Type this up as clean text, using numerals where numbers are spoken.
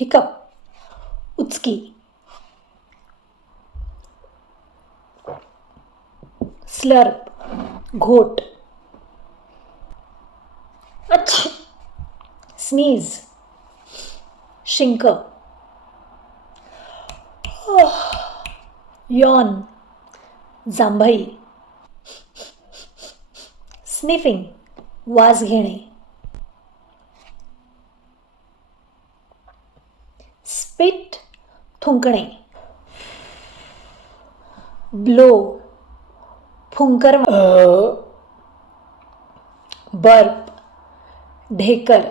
hiccup उचकी, slurp घोट, sneeze शिंक, yawn जांभई, sniffing वास घेणे, स्पिट थुंकणे, ब्लो फुंकर, बर्प ढेकर,